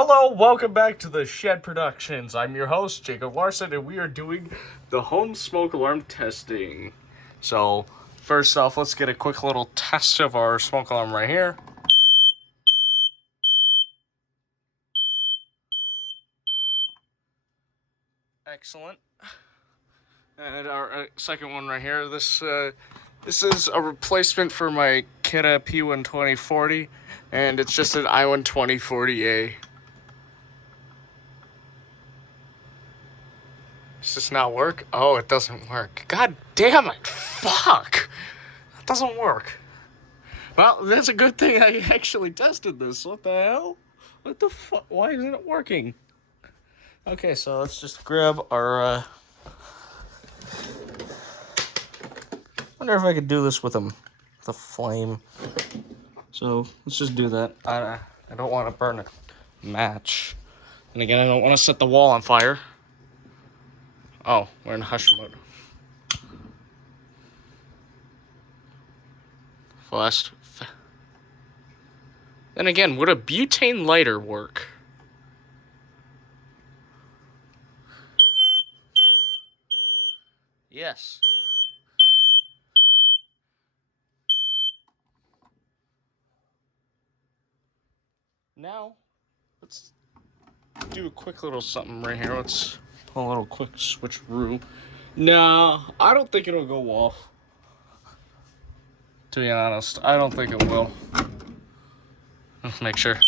Hello, welcome back to the Shed Productions. I'm your host, Jacob Larson, and we are doing the home smoke alarm testing. So, first off, let's get a quick little test of our smoke alarm right here. Excellent. And our second one right here, this is a replacement for my Kidde P12040, and it's just an i12040A. Does this not work? Oh, it doesn't work. God damn it. Fuck. That doesn't work. Well, that's a good thing I actually tested this. What the hell? What the fuck? Why isn't it working? Okay, so let's just grab our, wonder if I could do this with the flame. So, let's just do that. I don't want to burn a match. And again, I don't want to set the wall on fire. Oh, we're in hush mode. Fast. Then again, would a butane lighter work? Yes. Now, let's do a quick little something right here. Let's a little quick switcheroo. No, I don't think it'll go off. To be honest, I don't think it will. Let's make sure.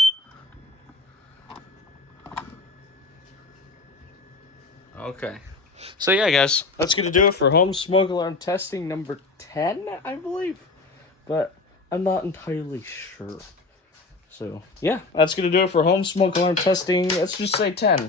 Okay. So yeah, guys, that's gonna do it for home smoke alarm testing number 10, I believe. But I'm not entirely sure. So yeah, that's gonna do it for home smoke alarm testing. Let's just say 10.